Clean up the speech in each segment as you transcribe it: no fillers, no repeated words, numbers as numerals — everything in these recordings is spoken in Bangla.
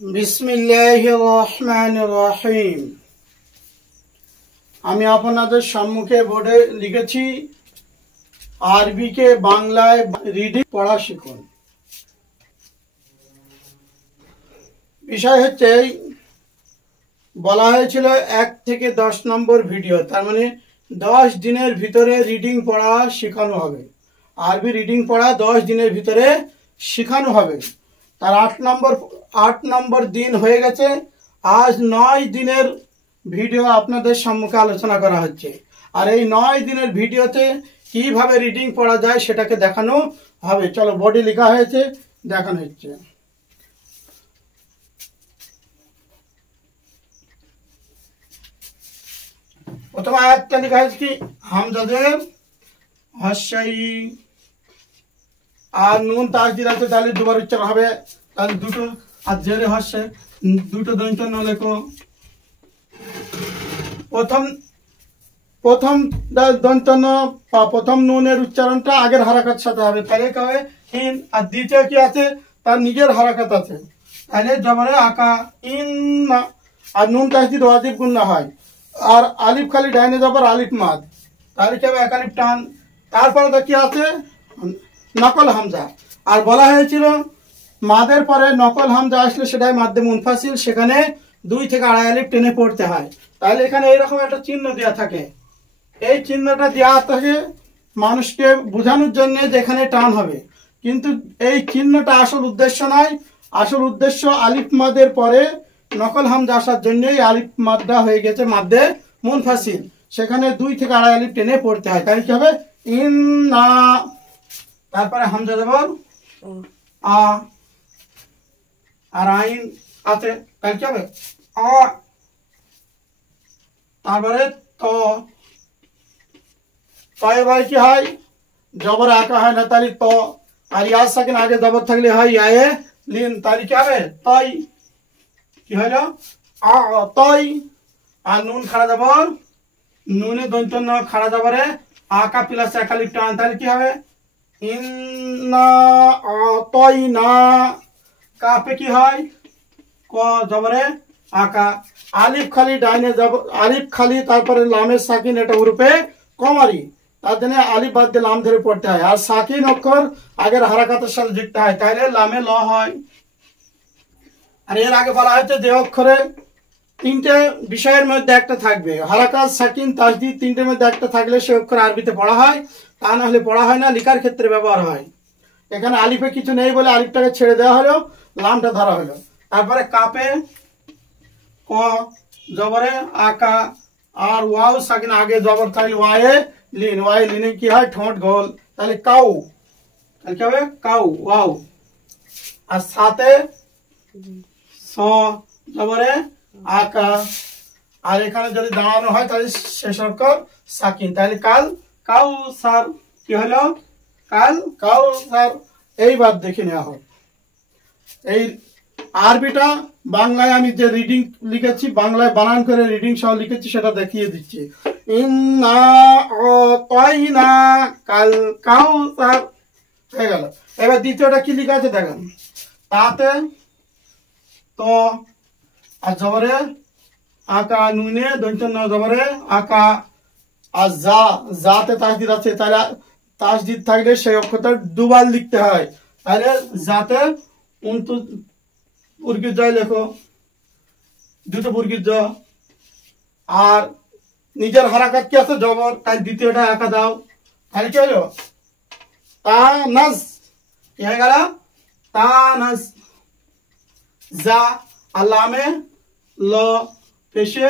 বিসমিল্লাহির রহমানির রহিম। আমি আপনাদের সম্মুখে বোর্ডে লিখেছি আরবিকে বাংলায় রিডিং পড়া শিখুন। বিষয় হচ্ছে বলা হয়েছিল 1 থেকে 10 নম্বর ভিডিও, তার মানে 10 দিনের ভিতরে রিডিং পড়া শেখানো হবে। আরবি রিডিং পড়া 10 দিনের ভিতরে শেখানো হবে। তার 8 নম্বর দিন হয়ে গেছে। আজ 9 দিনের ভিডিও আপনাদের সম্মুখে আলোচনা করা হচ্ছে। আর এই 9 দিনের ভিডিওতে কিভাবে রিডিং পড়া যায় সেটাকে দেখানো হবে। চলো, বোর্ডে লেখা হয়েছে, দেখানো হচ্ছে। প্রথম আয়াতটা লেখা হয়েছে কি হামজাদের হস্যাই আর নুন তাসদিদ আছে, তাহলে দুবার উচ্চারণ হবে। তাহলে দুটো আর জেরে হস্যে দুটো দন্তন্য লেখো। প্রথম দন্তন্য বা প্রথম নুনের উচ্চারণটা আগের হারাকাত সাথে হবে, তাহলে কি হবে ইন। আর দ্বিতীয় কি আছে, তার নিজের হারাকাত আছে, তাহলে জবরে আকা ইন। আর নুন তাসদিদ ওয়াজিব গুন্না হয়। আর আলিফ খালি ডাইনে জবর আলিফ মাদ, তাহলে কি হবে এক আলিফ টান। তারপরে তো কি আছে নকল হামজা। আর বলা হয়েছিল মাদের পরে নকল হামজা আসলে সেটাই মাদ্দে মুনফাসিল, সেখানে 2 থেকে 2.5 আলিফ টেনে পড়তে হয়। তাহলে এখানে এইরকম একটা চিহ্ন দেওয়া থাকে। এই চিহ্নটা দেওয়া থাকে মানুষকে বোঝানোর জন্য যে এখানে টান হবে, কিন্তু এই চিহ্নটা আসল উদ্দেশ্য নয়। আসল উদ্দেশ্য আলিফ মাদের পরে নকল হামজা আসার জন্যই আলিফ মাদটা হয়ে গেছে মাদ্দে মুনফাসিল, সেখানে 2 থেকে 2.5 আলিফ টেনে পড়তে হয়। তাহলে কি হবে ইন্না, তারপরে হামজা জবর আ আর আইন আছে, তাহলে কি হবে আ। তারপরে তো ভাই কি হয় জবর আঁকা হয় না, তাহলে তো। আর ইয়াস সাকিন আগে জবর থাকলে হয় ইয়ায়ে লিন, তাহলে কি হবে তাই। কি হলো আ তাই। আর নুন খাড়া জবর নুনে দন্তন্য খাড়া জবরে আকা প্লাস এক আলিফ টান, তাহলে কি হবে ইন্না আতাইনা। কাফে কি হয় ক জবরে আকা। আলিফ খালি ডাইনে জবর আলিফ খালি, তারপরে লামের সাকিন, এটা উরুপে কমারি, তার জন্য আলিফ বাদ দিয়ে লাম ধরে পড়তে হয়। আর সাকিন অক্ষর আগের হারাকাতের সাথে যুক্ত হয়, তাহলে লামে ল হয়। আর এর আগে বলা হয়েছে যে অক্ষরে 3টে বিষয়ের মধ্যে একটা থাকবে, হারাকাত সাকিন তাসদিদ, 3টের মধ্যে একটা থাকলে সে অক্ষর আরবিতে পড়া হয়, তা না হলে পড়া হয় না, লিখার ক্ষেত্রে ব্যবহার হয়। এখানে আলিফে কিছু নেই বলে আলিফটাকে ছেড়ে দেওয়া হলো, লামটা ধরা হলো। তারপরে কাপে ক জবরে আকা আর ওয়াও সাকিন আগে জবর থাকলে ওয়ায়ে লিন, ওয়ায়ে লিনে কি হয় ঠোঁট গোল, তাহলে কাউ, তাহলে কি হবে কাউ ওয়াও। আর সাথে স জবরে আকা, আর এখানে যদি দাঁড়ানো হয় তাহলে শেষ অক্ষর সাকিন, তাহলে কাল কাউ সার। কি হলো কাল কাউ সার। এইবার দেখে নেওয়া হোক এই আরবিটা বাংলায় আমি যে রিডিং লিখেছি, বাংলায় বানান করে রিডিং সহ লিখেছি, সেটা দেখিয়ে দিচ্ছি। ইন্না আতাইনা কাল কাউসার হয়ে গেল। এবার দ্বিতীয়টা কি লেখা আছে দেখেন, তাতে তো আর জবরে আকা নুনে দন্তন্য জবরে আকা। আর যাতে তাসদিদ আছে, তাহলে তাসদিদ থাকলে সেই অক্ষরটা দুবার লিখতে হয়, তাহলে যাতে পুরকির জয় লেখো, দুটো পুরকির জ। আর নিজের হারাকাত কি আছে জবর, তাই দ্বিতীয়টা আঁকা দাও, তাহলে কি হলো তা নাস। কি হয়ে গেল তা নাস। যা আল্লামে ল পেশে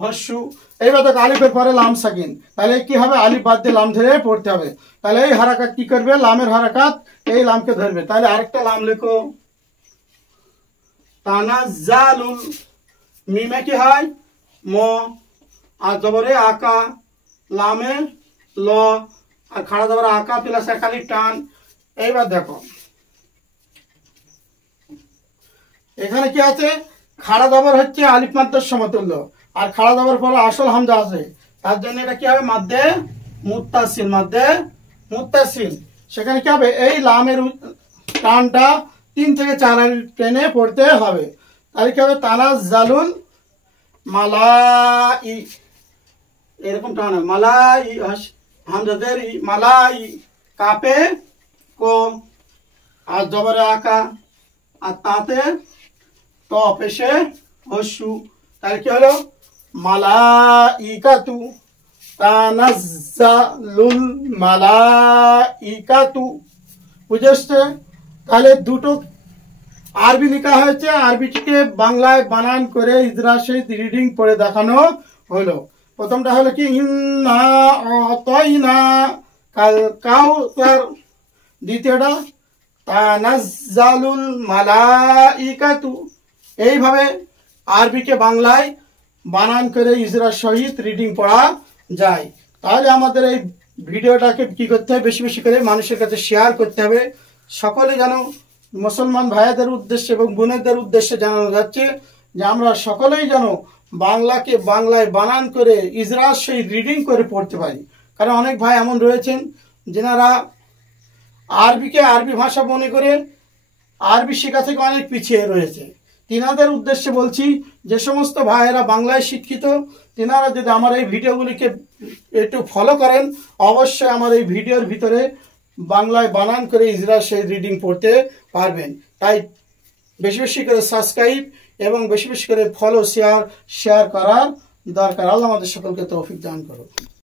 হস্যু। এইবার দেখো আলিফের পরে লাম সাকিন, তাহলে কি হবে আলিফ বাদ দিয়ে লাম ধরে পড়তে হবে। তাহলে এই হারাকাত কি করবে, লামের হারাকাত এই লামকে ধরবে। তাহলে আরেকটা লাম লেখো তানাজ্জালুল। মিমে কি হয় ম, আর জবরে আকা, লামে ল, আর খাড়া জবরে আকা প্লাস এক আলিফ টান। এইবার দেখো এখানে কি আছে, খাড়া জবর হচ্ছে আলিফ মাদ্দার সমতুল্য, আর খাড়া জবর পরে আসল হামজা আছে, তার জন্য এটা কি হবে মাদ্দে মুত্তাসিল, মাদ্দে মুত্তাসিল। সেখানে কি হবে এই লামের টানটা 3 থেকে 4 আলিফ টেনে পড়তে হবে। তাহলে কি হবে তানাজ্জালুল মালাই, এরকম টান মালাই, হামজাদের মালাই, কাপে কো, আর জবরে আকা, আর তাতে ত পেশে হস্যু। তাহলে কি হলো মালাইকাতু, তানাজ্জালুল মালাইকাতু। বুঝে আসছে? তাহলে দুটো আরবি লেখা হয়েছে, আরবিটিকে বাংলায় বানান করে ইজরার সহিত রিডিং পড়ে দেখানো হলো। প্রথমটা হলো কি ইন্না আতাইনা কাল কাউসার, দ্বিতীয়টা তানাজ্জালুল মালাইকাতু। এইভাবে আরবিকে বাংলায় বানান করে ইজরার সহিত রিডিং পড়া যায়। তাহলে আমাদের এই ভিডিওটাকে কি করতে হবে, বেশি বেশি করে মানুষের কাছে শেয়ার করতে হবে। সকলে যেন, মুসলমান ভাইদের উদ্দেশ্যে এবং বোনেদের উদ্দেশ্যে জানানো যাচ্ছে যে আমরা সকলেই যেন বাংলাকে বাংলায় বানান করে ইজরার সহিত রিডিং করে পড়তে পারি। কারণ অনেক ভাই এমন রয়েছেন যেনারা আরবিকে আরবি ভাষা মনে করে আরবি শেখা থেকে অনেক পিছিয়ে রয়েছে। তিনাদের উদ্দেশ্যে বলছি, যে সমস্ত ভাইয়েরা বাংলায় শিক্ষিত, তিনারা যদি আমার এই ভিডিওগুলিকে একটু ফলো করেন, অবশ্যই আমার এই ভিডিওর ভিতরে বাংলায় বানান করে ইজরার সহিত রিডিং পড়তে পারবেন। তাই বেশি বেশি করে সাবস্ক্রাইব এবং বেশি বেশি করে ফলো শেয়ার করার দরকার। আল্লাহ আমাদের সকলকে তৌফিক দান করুন।